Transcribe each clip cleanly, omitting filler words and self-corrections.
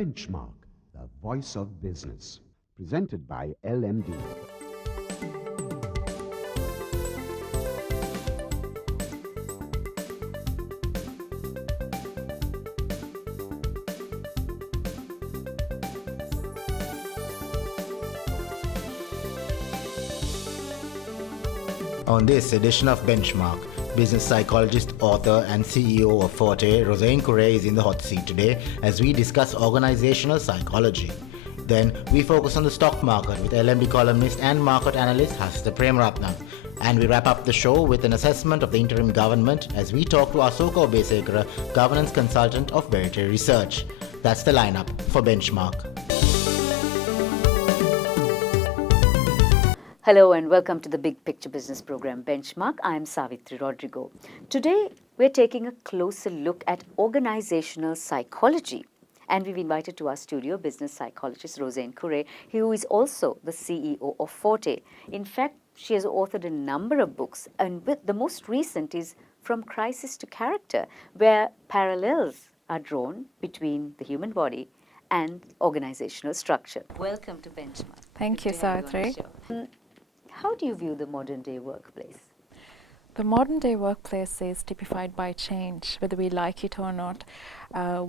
Benchmark, the voice of business. Presented by LMD. On this edition of Benchmark, business psychologist, author, and CEO of Forte, Rosaine Kure is in the hot seat today as we discuss organizational psychology. Then we focus on the stock market with LMD columnist and market analyst Hasita Premaratnam. And we wrap up the show with an assessment of the interim government as we talk to Asoka Obesekara, governance consultant of Verity Research. That's the lineup for Benchmark. Hello and welcome to the Big Picture Business Program Benchmark. I am Savitri Rodrigo. Today we're taking a closer look at organizational psychology. And we've invited to our studio business psychologist Rosaine Kure, who is also the CEO of Forte. In fact, she has authored a number of books, and the most recent is From Crisis to Character, where parallels are drawn between the human body and organizational structure. Welcome to Benchmark. Thank you, Savitri. How do you view the modern day workplace? The modern day workplace is typified by change, whether we like it or not.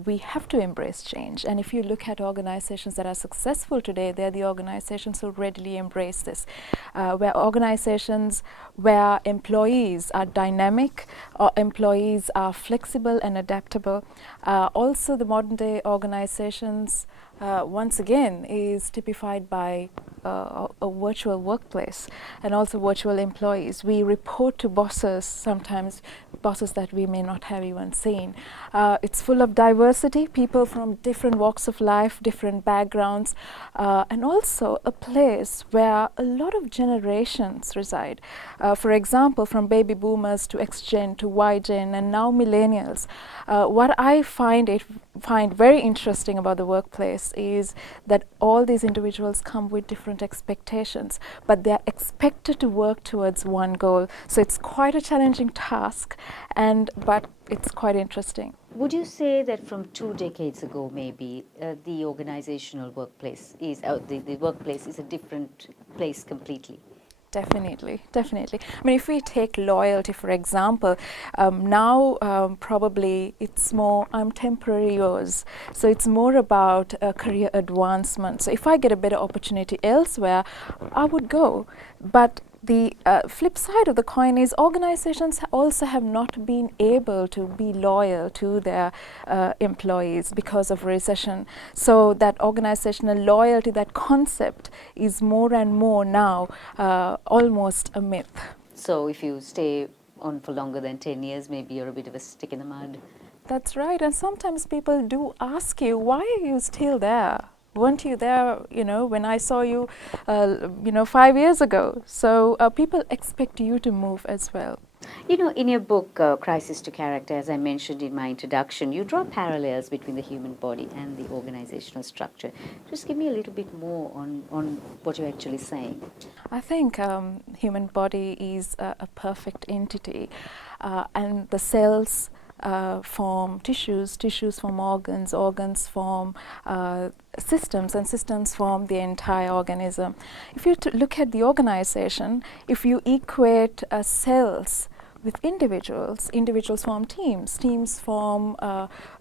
We have to embrace change. And if you look at organizations that are successful today, they're the organizations who readily embrace this. Where organizations where employees are dynamic, or employees are flexible and adaptable. Also, the modern day organizations once again is typified by a virtual workplace and also virtual employees. We report to bosses, sometimes bosses that we may not have even seen. It's full of diversity, people from different walks of life, different backgrounds, and also a place where a lot of generations reside. For example, from baby boomers to X-Gen to Y-Gen and now millennials. What I find very interesting about the workplace is that all these individuals come with different expectations, but they're expected to work towards one goal. So it's quite a challenging task, but it's quite interesting. Would you say that from 2 decades ago, maybe, the organizational workplace is, the workplace is a different place completely? Definitely. I mean, if we take loyalty, for example, now probably it's more, I'm temporary yours. So it's more about career advancement. So if I get a better opportunity elsewhere, I would go. But the flip side of the coin is organizations also have not been able to be loyal to their employees because of recession. So that organizational loyalty, that concept is more and more now almost a myth. So if you stay on for longer than 10 years, maybe you're a bit of a stick in the mud. That's right. And sometimes people do ask you, why are you still there? Weren't you there, when I saw you, 5 years ago? So people expect you to move as well. In your book, Crisis to Character, as I mentioned in my introduction, you draw parallels between the human body and the organizational structure. Just give me a little bit more on what you're actually saying. I think human body is a perfect entity, and the cells form tissues, tissues form organs, organs form systems, and systems form the entire organism. If you look at the organization, if you equate cells with individuals, individuals form teams, teams form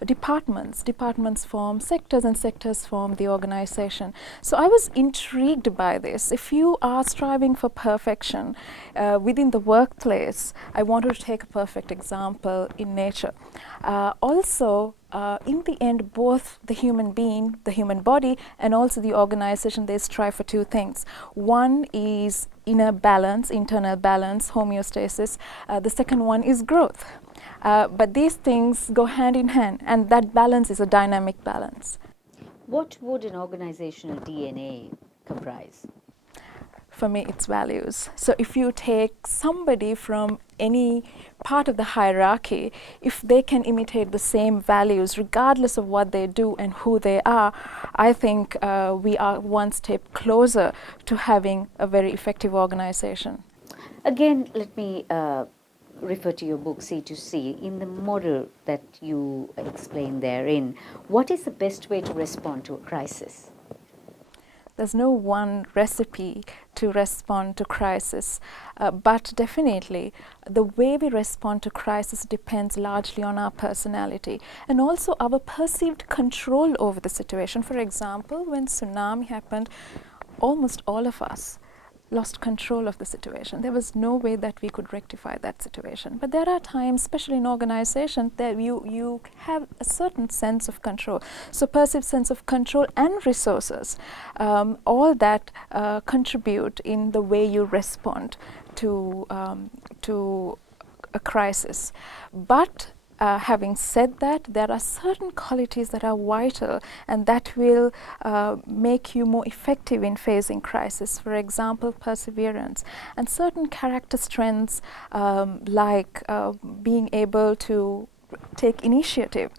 departments, departments form sectors, and sectors form the organization. So I was intrigued by this. If you are striving for perfection within the workplace, I wanted to take a perfect example in nature. Also, in the end, both the human being, the human body, and also the organization, they strive for two things. One is inner balance, internal balance, homeostasis. The second one is growth. But these things go hand in hand, and that balance is a dynamic balance. What would an organizational DNA comprise? For me, it's values. So if you take somebody from any part of the hierarchy, if they can imitate the same values regardless of what they do and who they are, I think we are one step closer to having a very effective organization. Again, let me refer to your book C2C, in the model that you explain therein, what is the best way to respond to a crisis? There's no one recipe to respond to crisis, but definitely the way we respond to crisis depends largely on our personality and also our perceived control over the situation. For example, when tsunami happened, almost all of us lost control of the situation. There was no way that we could rectify that situation. But there are times, especially in organizations, that you have a certain sense of control. So perceived sense of control and resources, all that contribute in the way you respond to a crisis. But having said that, there are certain qualities that are vital and that will make you more effective in facing crisis. For example, perseverance and certain character strengths like being able to take initiative,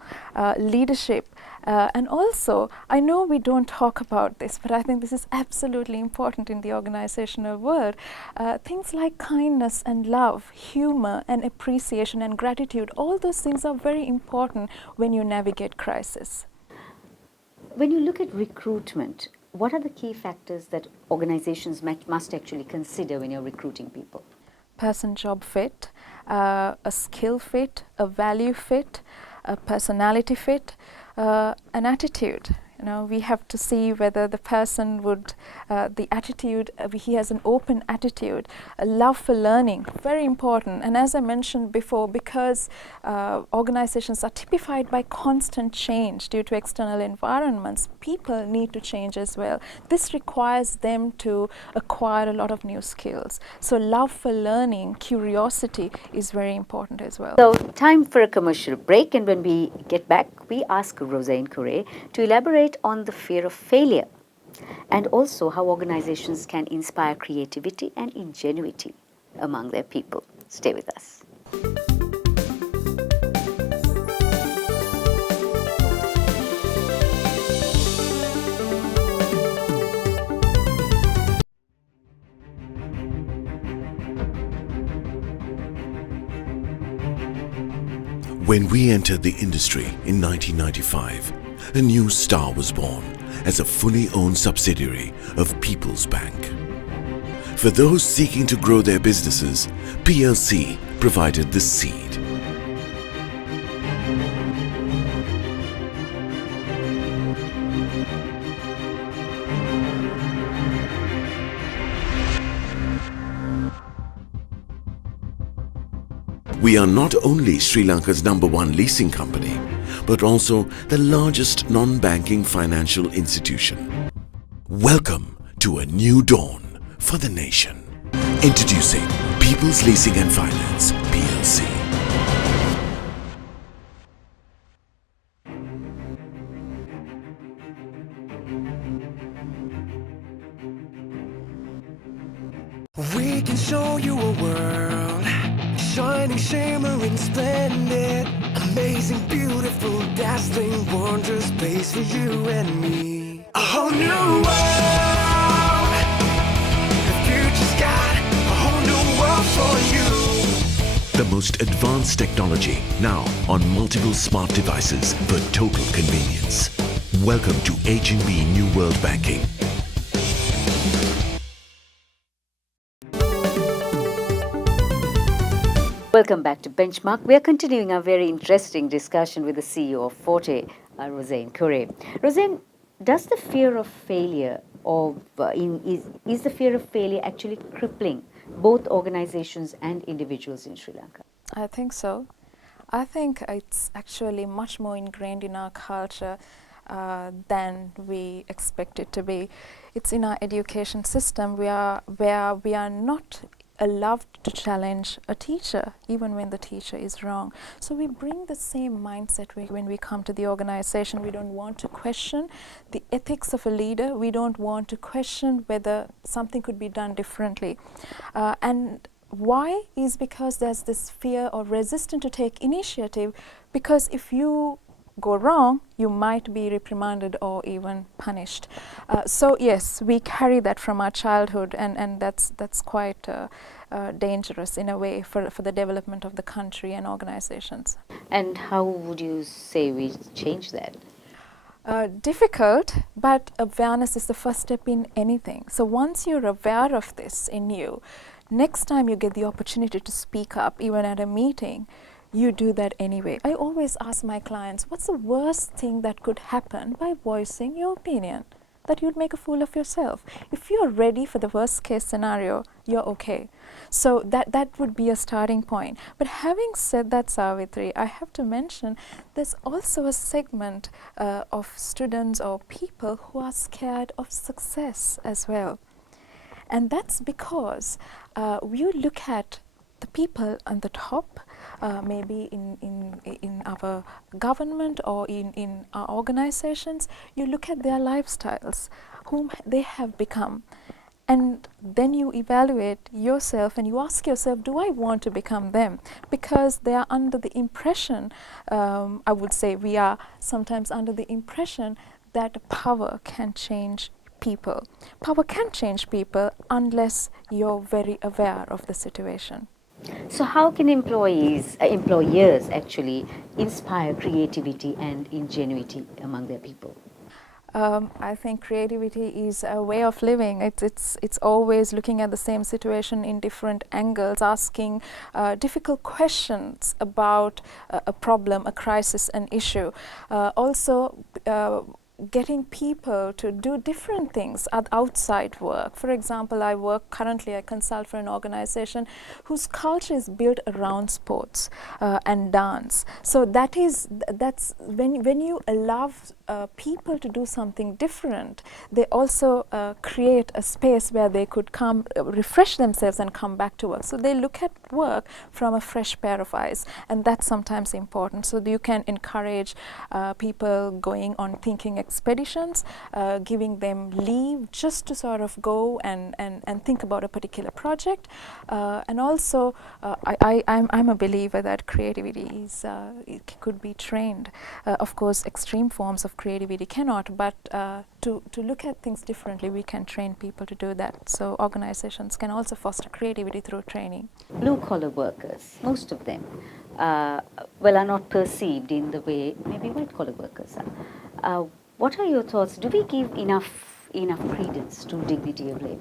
leadership, and also, I know we don't talk about this, but I think this is absolutely important in the organizational world. Things like kindness and love, humor and appreciation and gratitude, all those things are very important when you navigate crisis. When you look at recruitment, what are the key factors that organizations must actually consider when you're recruiting people? Person-job fit, a skill fit, a value fit, a personality fit, an attitude. You know, we have to see whether the person would, the attitude, he has an open attitude, a love for learning, very important. And as I mentioned before, because organizations are typified by constant change due to external environments, people need to change as well. This requires them to acquire a lot of new skills. So love for learning, curiosity is very important as well. So time for a commercial break, and when we get back, we ask Rosaine Correa to elaborate on the fear of failure and also how organizations can inspire creativity and ingenuity among their people. Stay with us. When we entered the industry in 1995, a new star was born as a fully owned subsidiary of People's Bank. For those seeking to grow their businesses, PLC provided the seed. We are not only Sri Lanka's #1 leasing company, but also the largest non-banking financial institution. Welcome to a new dawn for the nation. Introducing People's Leasing and Finance, PLC. We can show you a world, shining, shimmering, splendid, amazing, beautiful, dazzling, wondrous place for you and me. A whole new world, the future's got a whole new world for you. The most advanced technology now on multiple smart devices for total convenience. Welcome to H&B New World Banking. Welcome back to Benchmark. We are continuing our very interesting discussion with the CEO of Forte, Rosaine Correa. Rosaine, does the fear of failure is the fear of failure actually crippling both organizations and individuals in Sri Lanka? I think so. I think it's actually much more ingrained in our culture than we expect it to be. It's in our education system where we are not allowed to challenge a teacher even when the teacher is wrong. So we bring the same mindset when we come to the organization. We don't want to question the ethics of a leader. We don't want to question whether something could be done differently. And why is because there's this fear or resistance to take initiative, because if you go wrong, you might be reprimanded or even punished. So yes, we carry that from our childhood, and that's quite dangerous in a way for the development of the country and organizations. And how would you say we change that? Difficult, but awareness is the first step in anything. So once you're aware of this in you, next time you get the opportunity to speak up, even at a meeting, you do that anyway. I always ask my clients, what's the worst thing that could happen by voicing your opinion? That you'd make a fool of yourself. If you're ready for the worst case scenario, you're okay. So that would be a starting point. But having said that, Savitri, I have to mention there's also a segment of students or people who are scared of success as well. And that's because you look at the people on the top, maybe in our government or in our organizations, you look at their lifestyles, whom they have become. And then you evaluate yourself and you ask yourself, do I want to become them? Because they are under the impression, I would say we are sometimes under the impression that power can change people. Power can change people unless you're very aware of the situation. So how can employers actually inspire creativity and ingenuity among their people? I think creativity is a way of living. It's always looking at the same situation in different angles, asking difficult questions about a problem, a crisis, an issue. Also, getting people to do different things outside work. For example, I consult for an organization whose culture is built around sports and dance. So that's when you allow people to do something different, they also create a space where they could come refresh themselves and come back to work. So they look at work from a fresh pair of eyes, and that's sometimes important. So you can encourage people going on thinking expeditions, giving them leave just to sort of go and think about a particular project. And also, I'm a believer that creativity it could be trained. Of course, extreme forms of creativity cannot, but to look at things differently, we can train people to do that. So organizations can also foster creativity through training. Blue-collar workers, most of them, are not perceived in the way maybe white-collar workers are. What are your thoughts? Do we give enough credence to dignity of labor?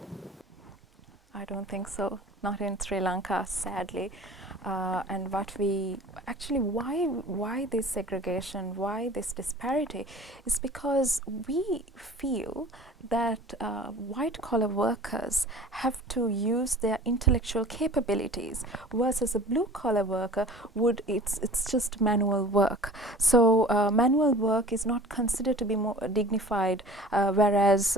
I don't think so. Not in Sri Lanka, sadly. And why this segregation, why this disparity, is because we feel that white-collar workers have to use their intellectual capabilities, versus a blue-collar worker it's just manual work. So manual work is not considered to be more dignified, whereas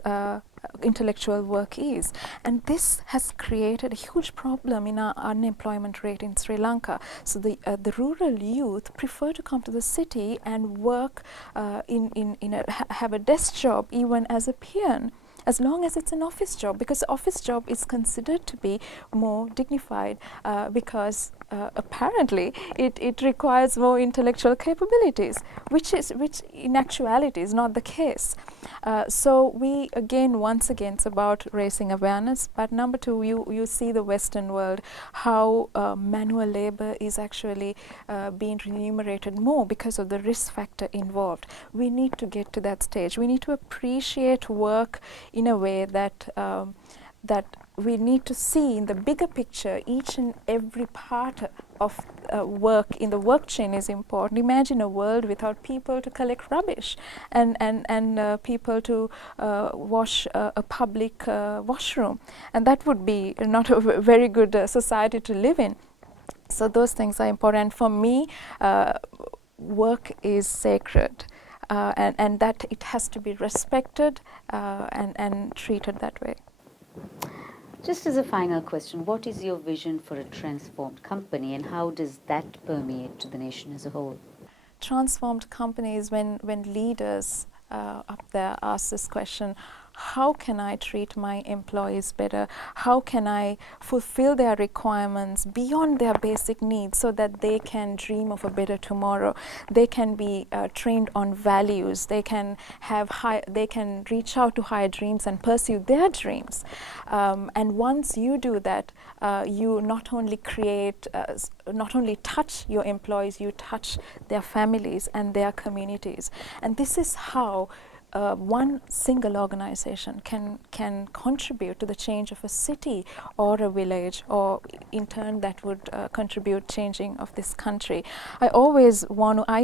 intellectual work is. And this has created a huge problem in our unemployment rate in Sri Lanka. So the rural youth prefer to come to the city and work have a desk job even as a peon, as long as it's an office job, because the office job is considered to be more dignified because apparently it requires more intellectual capabilities, which in actuality is not the case. So we once again it's about raising awareness, but number two, you see the Western world, how manual labor is actually being remunerated more because of the risk factor involved. We need to get to that stage. We need to appreciate work in a way that we need to see in the bigger picture. Each and every part of work in the work chain is important. Imagine a world without people to collect rubbish and people to wash a public washroom, and that would be not a very good society to live in. So those things are important. For me, work is sacred. And that it has to be respected and treated that way. Just as a final question, what is your vision for a transformed company, and how does that permeate to the nation as a whole? Transformed companies, when leaders up there ask this question, how can I treat my employees better? How can I fulfill their requirements beyond their basic needs so that they can dream of a better tomorrow? They can be trained on values. They can reach out to higher dreams and pursue their dreams. And once you do that, you not only touch your employees, you touch their families and their communities. And this is how one single organization can contribute to the change of a city or a village, or in turn that would contribute changing of this country. I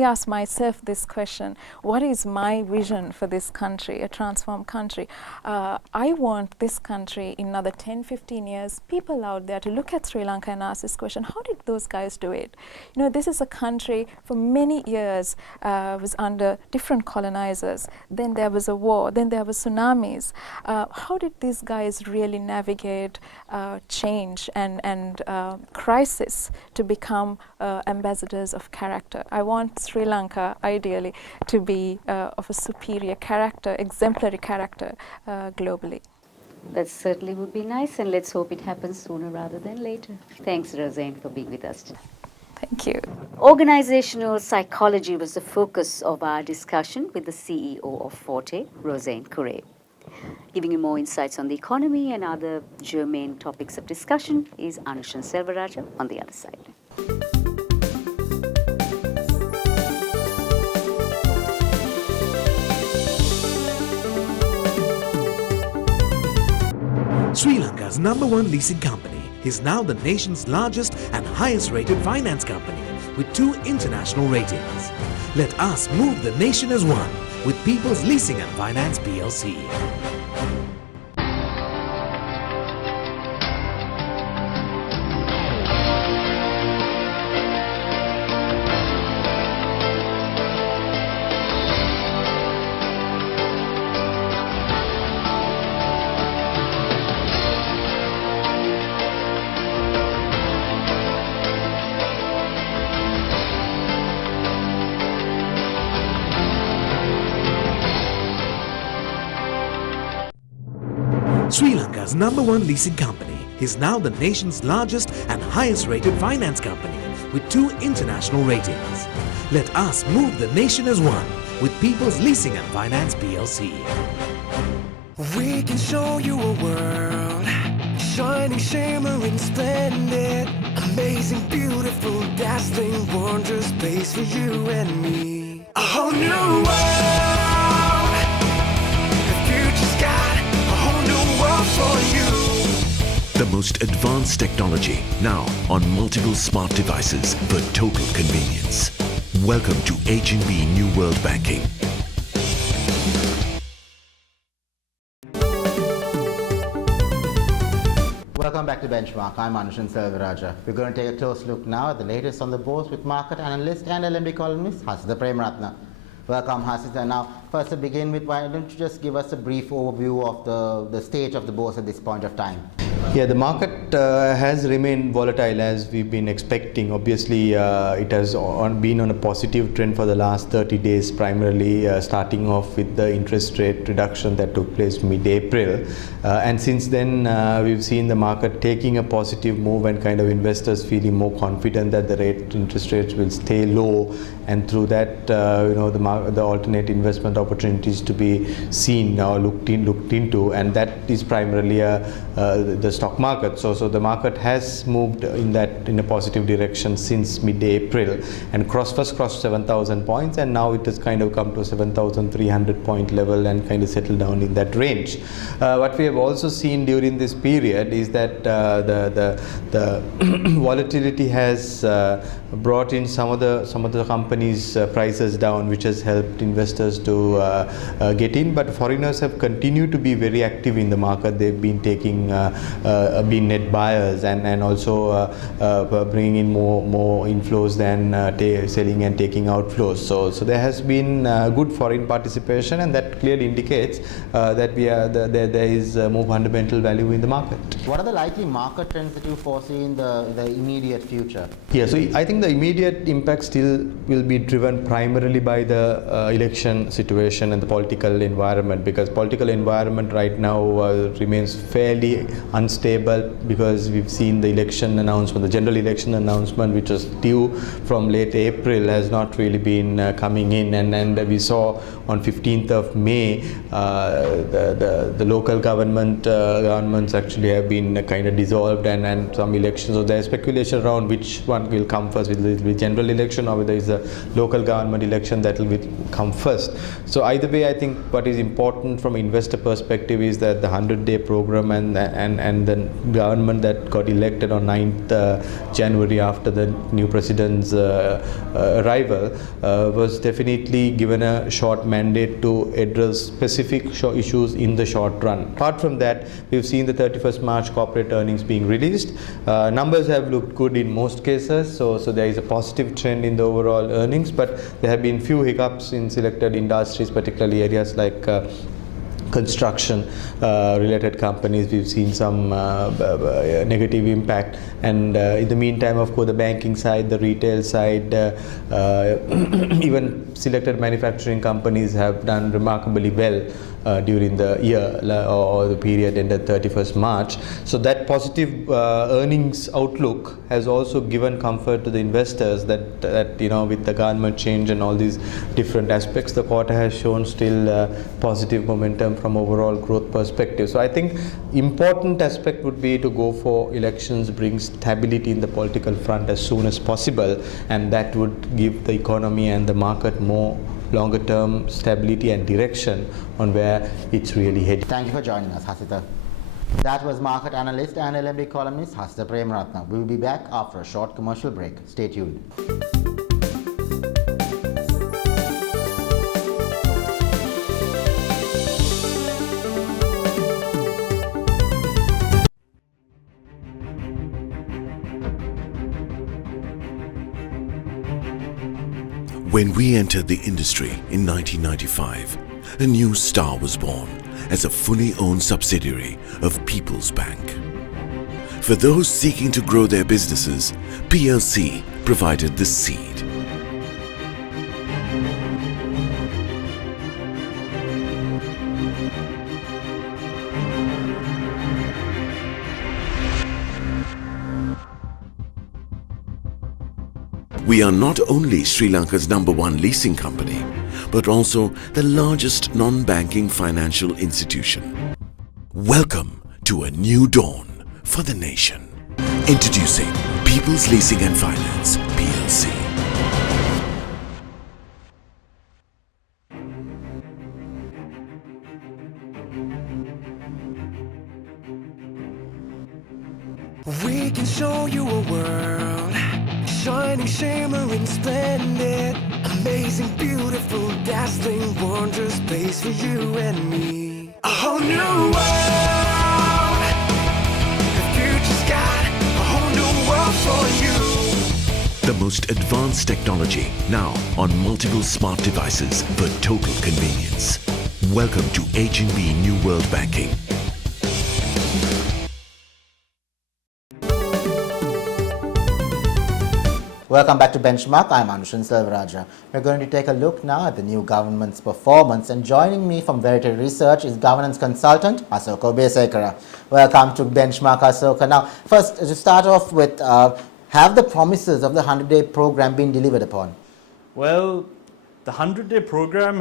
ask myself this question: what is my vision for this country, a transformed country? I want this country in another 10-15 years, people out there to look at Sri Lanka and ask this question: how did those guys do it? You know, this is a country for many years was under different colonizers. Then there was a war, then there were tsunamis. How did these guys really navigate change and crisis to become ambassadors of character? I want Sri Lanka, ideally, to be of a superior character, exemplary character globally. That certainly would be nice, and let's hope it happens sooner rather than later. Thanks, Roseanne, for being with us today. Thank you. Organizational psychology was the focus of our discussion with the CEO of Forte, Roseanne Curray. Giving you more insights on the economy and other germane topics of discussion is Anushan Selvaraja on the other side. Sri Lanka's #1 leasing company is now the nation's largest and highest rated finance company with 2 international ratings. Let us move the nation as one with People's Leasing and Finance PLC. Sri Lanka's #1 leasing company is now the nation's largest and highest rated finance company with 2 international ratings. Let us move the nation as one with People's Leasing and Finance PLC. We can show you a world, shining, shimmering, splendid, amazing, beautiful, dazzling, wondrous space for you and me. A whole new world, the future's got a whole new world for you. The most advanced technology now on multiple smart devices for total convenience. Welcome to H&B New World Banking. Welcome back to Benchmark. I'm Anushan Selvaraja. We're going to take a close look now at the latest on the bourse with market analyst and LMB columnist Hasita Premaratna. Welcome, Hasita. Now, first to begin with, why don't you just give us a brief overview of the state of the bourse at this point of time? Yeah, the market has remained volatile as we've been expecting. Obviously, it has been on a positive trend for the last 30 days, primarily starting off with the interest rate reduction that took place mid-April. And since then, we've seen the market taking a positive move and kind of investors feeling more confident that the interest rates will stay low. And through that, the alternate investment opportunities to be seen or looked into, and that is primarily the stock market. So the market has moved in a positive direction since mid-April and first crossed 7,000 points, and now it has kind of come to a 7,300 point level and kind of settled down in that range. What we have also seen during this period is that the volatility has brought in some of the companies' prices down, which has helped investors to get in. But foreigners have continued to be very active in the market. They've been taking been net buyers and also bringing in more inflows than selling and taking outflows. So there has been good foreign participation, and that clearly indicates that there is more fundamental value in the market. What are the likely market trends that you foresee in the immediate future? Yeah, so I think the immediate impact still will be driven primarily by the election situation and the political environment, because political environment right now remains fairly unstable, because we've seen the election announcement, the general election announcement, which was due from late April, has not really been coming in, and we saw on 15th of May the local governments actually have been kind of dissolved and some elections. So there's speculation around which one will come first, whether it will be general election or whether it's a local government election that will come first. So either way, I think what is important from investor perspective is that the 100-day program and the government that got elected on 9th January after the new president's arrival was definitely given a short mandate to address specific issues in the short run. Apart from that, we've seen the 31st March corporate earnings being released. Numbers have looked good in most cases, so there is a positive trend in the overall earnings, but there have been few hiccups in selected industries, particularly areas like construction related companies. We've seen some negative impact, and in the meantime, of course, the banking side, the retail side, even selected manufacturing companies have done remarkably well during the year or the period ended 31st March. So that positive earnings outlook has also given comfort to the investors that with the government change and all these different aspects, the quarter has shown still positive momentum from overall growth perspective. So I think important aspect would be to go for elections, bring stability in the political front as soon as possible, and that would give the economy and the market more longer term stability and direction on where it's really heading. Thank you for joining us, Hasita. That was market analyst and LMD columnist Hasita Premaratna. We'll be back after a short commercial break. Stay tuned. When we entered the industry in 1995, a new star was born as a fully owned subsidiary of People's Bank. For those seeking to grow their businesses, PLC provided the seed. We are not only Sri Lanka's #1 leasing company, but also the largest non-banking financial institution. Welcome to a new dawn for the nation. Introducing People's Leasing and Finance, PLC. We can show you a world, shining, shimmering, splendid, amazing, beautiful, dazzling, wondrous space for you and me. A whole new world, the future's got a whole new world for you. The most advanced technology now on multiple smart devices for total convenience. Welcome to H&B New World Banking. Welcome back to Benchmark. I'm Anushan Selvaraja. We're going to take a look now at the new government's performance, and joining me from Verity Research is governance consultant Asoka Besekara. Welcome to Benchmark, Asoka. Now, first, to start off with, have the promises of the 100-day program been delivered upon? Well, the 100-day program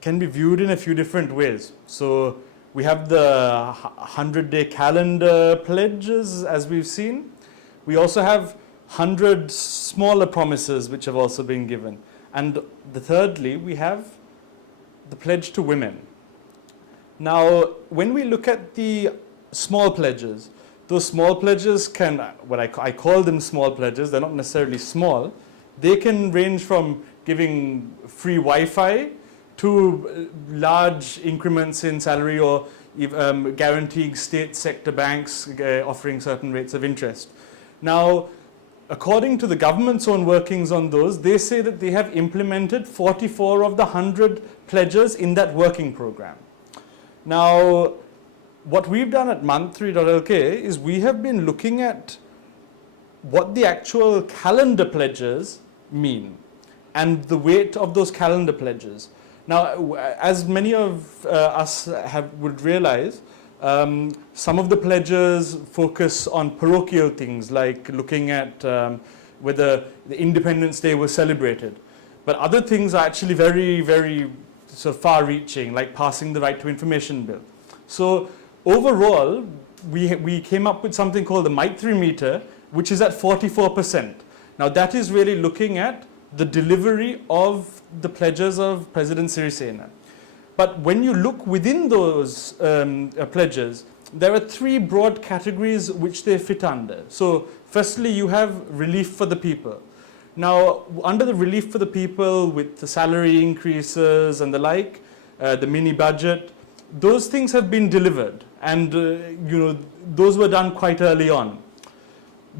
can be viewed in a few different ways. So we have the 100-day calendar pledges, as we've seen. We also have 100 smaller promises which have also been given. And thirdly, we have the pledge to women. Now, when we look at the small pledges, those small pledges can, I call them small pledges, they're not necessarily small. They can range from giving free Wi-Fi to large increments in salary, or guaranteeing state sector banks offering certain rates of interest. Now, according to the government's own workings on those, they say that they have implemented 44 of the 100 pledges in that working program. Now, what we've done at Mantri.lk is we have been looking at what the actual calendar pledges mean and the weight of those calendar pledges. Now, as many of us would realize, some of the pledges focus on parochial things like looking at whether the Independence Day was celebrated. But other things are actually very, very sort of far-reaching, like passing the Right to Information Bill. So overall, we came up with something called the Maitri meter, which is at 44%. Now that is really looking at the delivery of the pledges of President Sirisena. But when you look within those pledges, there are three broad categories which they fit under. So firstly, you have relief for the people. Now, under the relief for the people with the salary increases and the like, the mini budget, those things have been delivered, and those were done quite early on.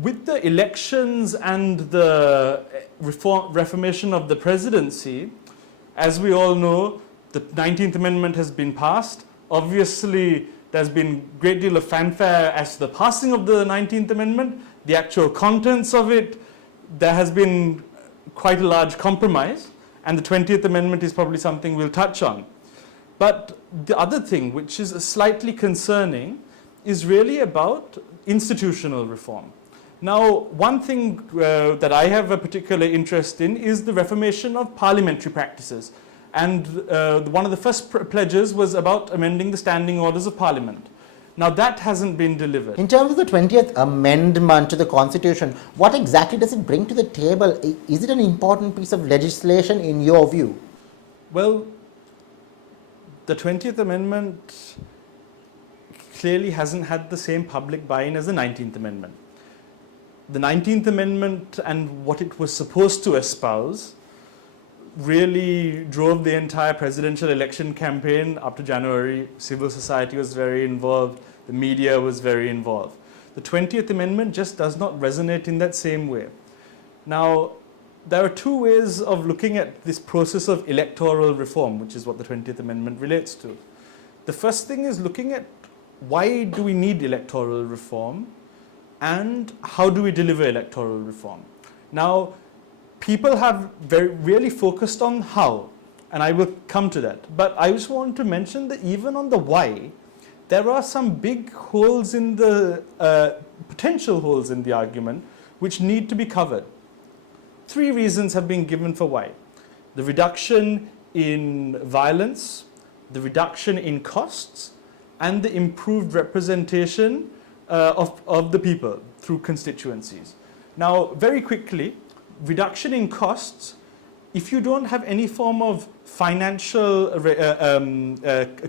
With the elections and the reformation of the presidency, as we all know, the 19th Amendment has been passed. Obviously, there's been a great deal of fanfare as to the passing of the 19th Amendment, the actual contents of it. There has been quite a large compromise, and the 20th Amendment is probably something we'll touch on. But the other thing, which is slightly concerning, is really about institutional reform. Now, one thing that I have a particular interest in is the reformation of parliamentary practices. And one of the first pledges was about amending the standing orders of Parliament. Now, that hasn't been delivered. In terms of the 20th Amendment to the Constitution, what exactly does it bring to the table? Is it an important piece of legislation in your view? Well, the 20th Amendment clearly hasn't had the same public buy-in as the 19th Amendment. The 19th Amendment and what it was supposed to espouse really drove the entire presidential election campaign up to January. Civil society was very involved. The media was very involved. The 20th Amendment just does not resonate in that same way. Now, there are two ways of looking at this process of electoral reform, which is what the 20th Amendment relates to. The first thing is looking at why do we need electoral reform and how do we deliver electoral reform. Now, people have really focused on how, and I will come to that. But I just want to mention that even on the why, there are some big holes in the, potential holes in the argument which need to be covered. Three reasons have been given for why. The reduction in violence, the reduction in costs, and the improved representation of the people through constituencies. Now, very quickly, reduction in costs, if you don't have any form of financial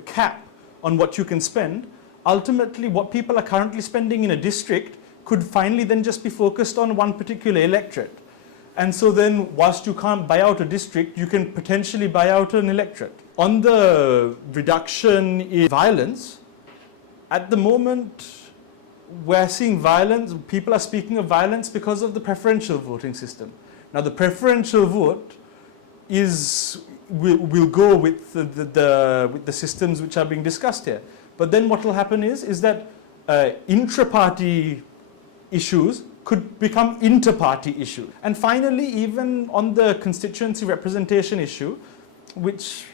cap on what you can spend, ultimately what people are currently spending in a district could finally then just be focused on one particular electorate. And so then, whilst you can't buy out a district, you can potentially buy out an electorate. On the reduction in violence, at the moment, we're seeing violence, people are speaking of violence because of the preferential voting system. Now, the preferential vote will go with the systems which are being discussed here. But then what will happen is that intra-party issues could become inter-party issues. And finally, even on the constituency representation issue, which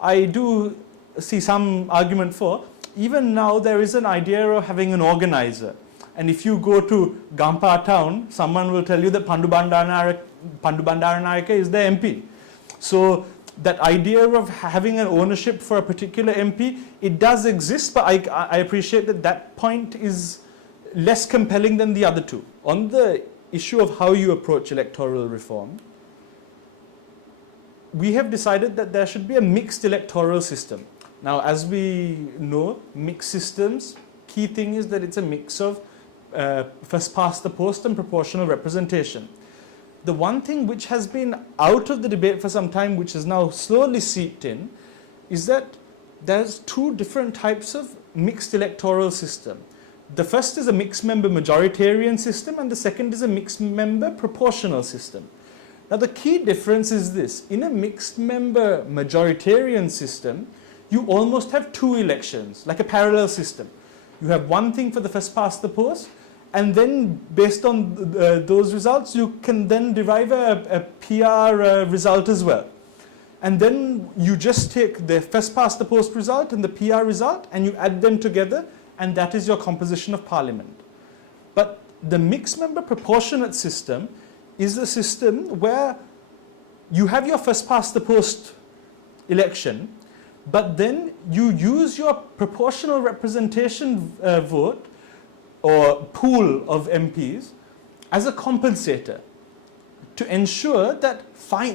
I do see some argument for, even now there is an idea of having an organizer. And if you go to Gampa town, someone will tell you that Pandu Bandaranayake is the MP. So that idea of having an ownership for a particular MP, it does exist, but I appreciate that that point is less compelling than the other two. On the issue of how you approach electoral reform, we have decided that there should be a mixed electoral system. Now, as we know, mixed systems, key thing is that it's a mix of first past the post and proportional representation. The one thing which has been out of the debate for some time, which is now slowly seeped in, is that there's two different types of mixed electoral system. The first is a mixed member majoritarian system, and the second is a mixed member proportional system. Now the key difference is this: in a mixed member majoritarian system, you almost have two elections, like a parallel system. You have one thing for the first past the post, and then based on those results, you can then derive a PR result as well. And then you just take the first past the post result and the PR result, and you add them together, and that is your composition of parliament. But the mixed member proportionate system is a system where you have your first past the post election, but then you use your proportional representation vote or pool of MPs as a compensator to ensure that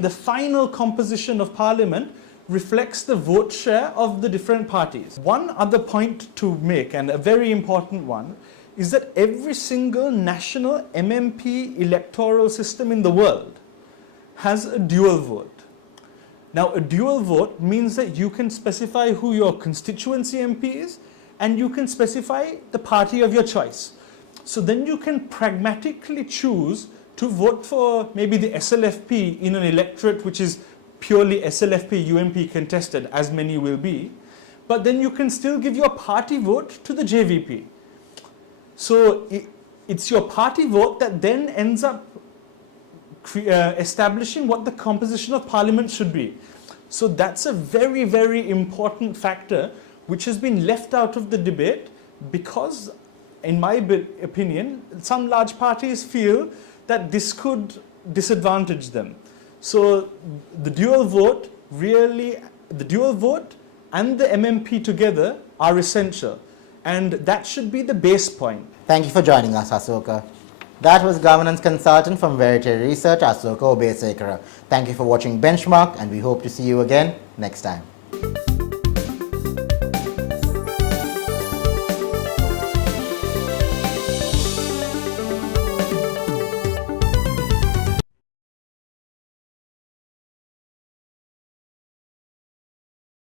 the final composition of parliament reflects the vote share of the different parties. One other point to make, and a very important one, is that every single national MMP electoral system in the world has a dual vote. Now, a dual vote means that you can specify who your constituency MP is, and you can specify the party of your choice. So then you can pragmatically choose to vote for maybe the SLFP in an electorate which is purely SLFP UMP contested, as many will be, but then you can still give your party vote to the JVP. So it's your party vote that then ends up establishing what the composition of parliament should be. So that's a very, very important factor which has been left out of the debate because, in my opinion, some large parties feel that this could disadvantage them. So the dual vote and the MMP together are essential, and that should be the base point. Thank you for joining us, Asoka. That was governance consultant from Verity Research, Asoka Obesekara. Thank you for watching Benchmark, and we hope to see you again next time.